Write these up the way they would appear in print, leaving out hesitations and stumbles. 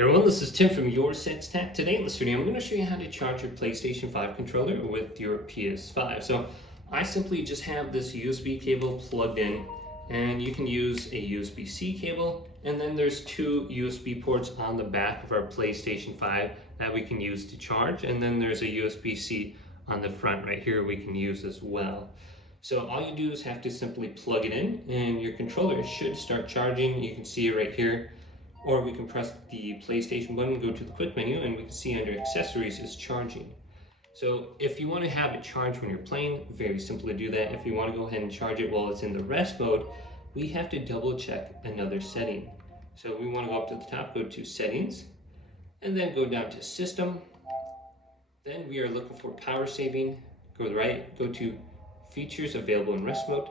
Hey everyone, this is Tim from Your Six Tech. Today in this video, I'm going to show you how to charge your PlayStation 5 controller with your PS5. So I simply just have this USB cable plugged in, and you can use a USB-C cable, and then there's two USB ports on the back of our PlayStation 5 that we can use to charge, and then there's a USB-C on the front right here we can use as well. So all you do is have to simply plug it in, and your controller should start charging. You can see it right here. Or we can press the PlayStation button, go to the quick menu, and we can see under accessories is charging. So if you want to have it charge when you're playing, very simple to do that. If you want to go ahead and charge it while it's in the rest mode, we have to double check another setting. So we want to go up to the top, go to settings, and then go down to system. Then we are looking for power saving. Go to the right, go to features available in rest mode.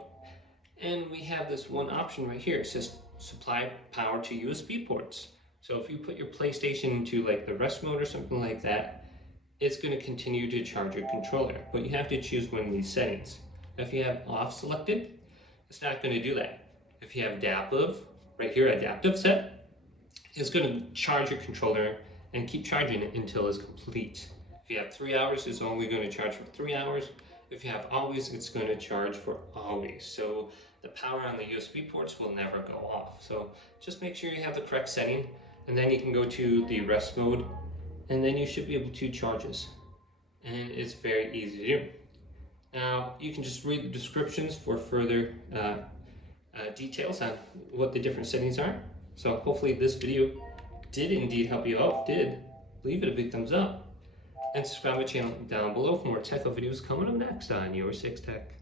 And we have this one option right here. It says supply power to USB ports. So if you put your PlayStation into like the rest mode or something like that, it's going to continue to charge your controller, but you have to choose one of these settings. If you have off selected, it's not going to do that. If you have adaptive, right here, adaptive set, it's going to charge your controller and keep charging it until it's complete. If you have 3 hours, it's only going to charge for 3 hours. If you have always, it's going to charge for always. So the power on the USB ports will never go off. So just make sure you have the correct setting, and then you can go to the rest mode, and then you should be able to charge this. And it's very easy to do. Now you can just read the descriptions for further details on what the different settings are. So hopefully this video did indeed help you out. If it did, leave it a big thumbs up. And subscribe to my channel down below for more tech videos coming up next on Your Six Tech.